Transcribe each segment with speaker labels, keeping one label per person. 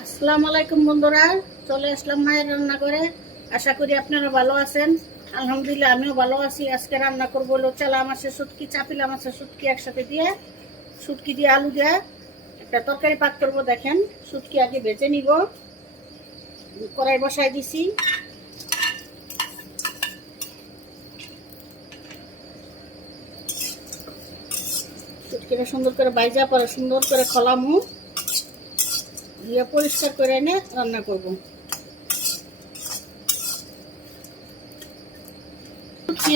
Speaker 1: আসসালামু আলাইকুম বন্ধুরা, চলে আসলাম মায়ের রান্না করে আশা করি আপনারা ভালো আছেন। আলহামদুলিল্লাহ, আমিও ভালো আছি। আজকে রান্না করব হলো চালা মাছের শুটকি চাপিলা মাছের শুটকি একসাথে দিয়ে শুটকি দিয়ে আলু দিয়ে একটা তরকারি পাক করব। দেখেন শুটকি আগে ভেজে নিব। কড়াই বসাই দিছি। শুটকিটা সুন্দর করে বাইজা পরে সুন্দর করে খলামু। দিয়ে পরিষ্কার করে এনে রান্না করব।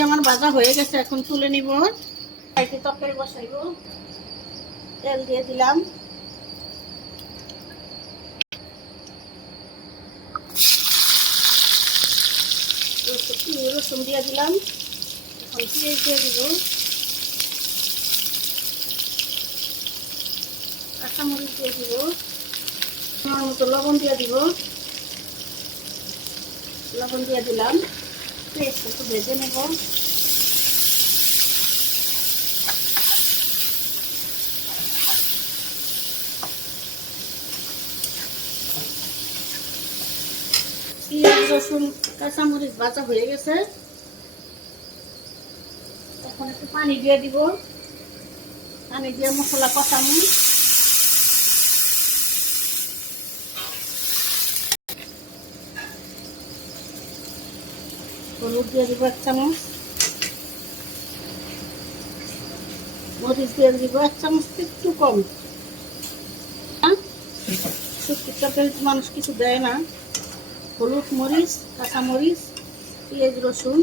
Speaker 1: আমার ভাজা হয়ে গেছে, এখন তুলে নিব। একটু তরকারি বসাইব। তেল দিয়ে দিলাম। রসুন দিয়ে দিলাম। এখন পেঁয়াজ দিয়ে দিব। কাঁচামরিচ দিয়ে দিব। আমার মতো লবণ দিয়ে দিব। লবণ দিয়ে দিলাম। পেস্ট একটু ভেজে নেব। পেঁয়াজ, রসুন, কাঁচামরিচ ভাজা হয়ে গেছে। এখন একটু পানি দিয়ে দিব। পানি দিয়ে মশলা কষামু হলুদ দিয়ে দিব এক চামচ। মরিচ দিয়ে দিব এক চামচ, একটু কম। শুক্তি তরকারি মানুষ কিছু দেয় না। হলুদ মরিচ, কাঁচা মরিচ, পেঁয়াজ রসুন।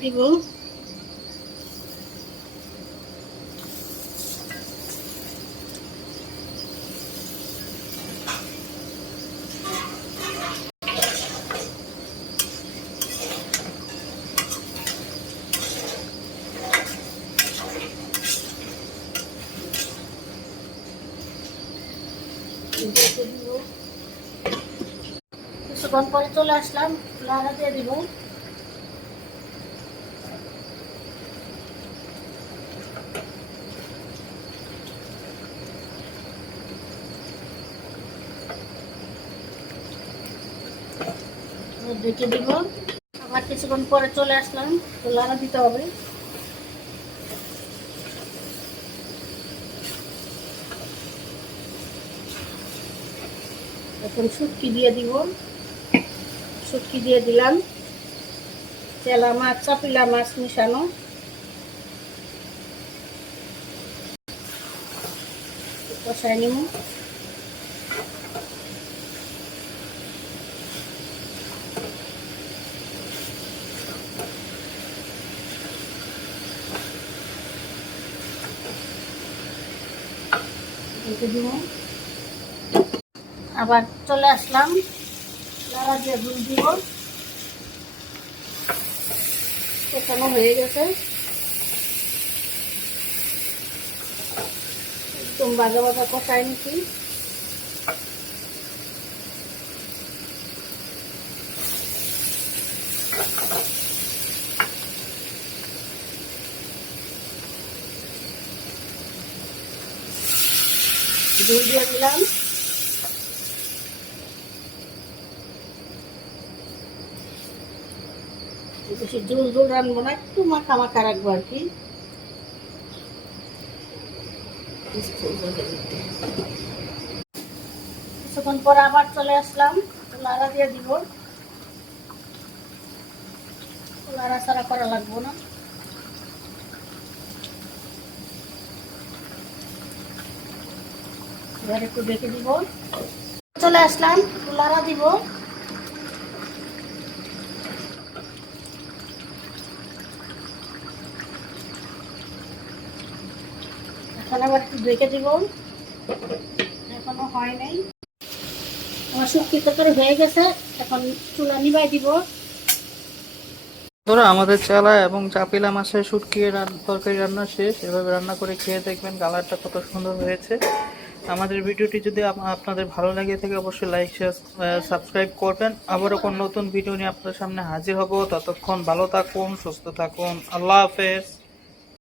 Speaker 1: দিব। কিছুক্ষণ পরে চলে আসলাম লাড়া দিয়ে দিব। দেখে দিব। আবার কিছুক্ষণ পরে চলে আসলাম, তো লাড়া দিতে হবে। এখন শুটকি দিয়ে দিব। শুটকি দিয়ে দিলাম। চেলা মাছ, চাপিলা মাছ মিশানো। কষাই নিব। দিব। আবার চলে আসলাম। লাড়া দিয়ে দুধ দিব। কষানো হয়ে গেছে। একদম বাজা বাজা কষাই নিচ্ছি দুধ দিয়ে দিলাম। জোর রানবো না, একটু মাখা মাখা রাখব আর কি। কিছুক্ষণ আবার চলে আসলাম লাড়া দিয়ে দিব। লাড়া ছাড়া করা লাগবো না। একটু দিব। চলে আসলাম লাড়া দিব। এখন আবার একটু এখনও হয় নাই। আমার হয়ে গেছে, এখন চুলা নিবাই দিব।
Speaker 2: আমাদের চালা এবং চাপিলা মাছের শুটকি তরকারি রান্না শেষ। এভাবে রান্না করে খেয়ে দেখবেন কালারটা কত সুন্দর হয়েছে। আমাদের ভিডিওটি যদি আপনাদের ভালো লাগে থাকে, অবশ্যই লাইক শেয়ার সাবস্ক্রাইব করবেন। আবারও কোন নতুন ভিডিও নিয়ে আপনার সামনে হাজির হব। ততক্ষণ ভালো থাকুন, সুস্থ থাকুন। আল্লাহ হাফেজ।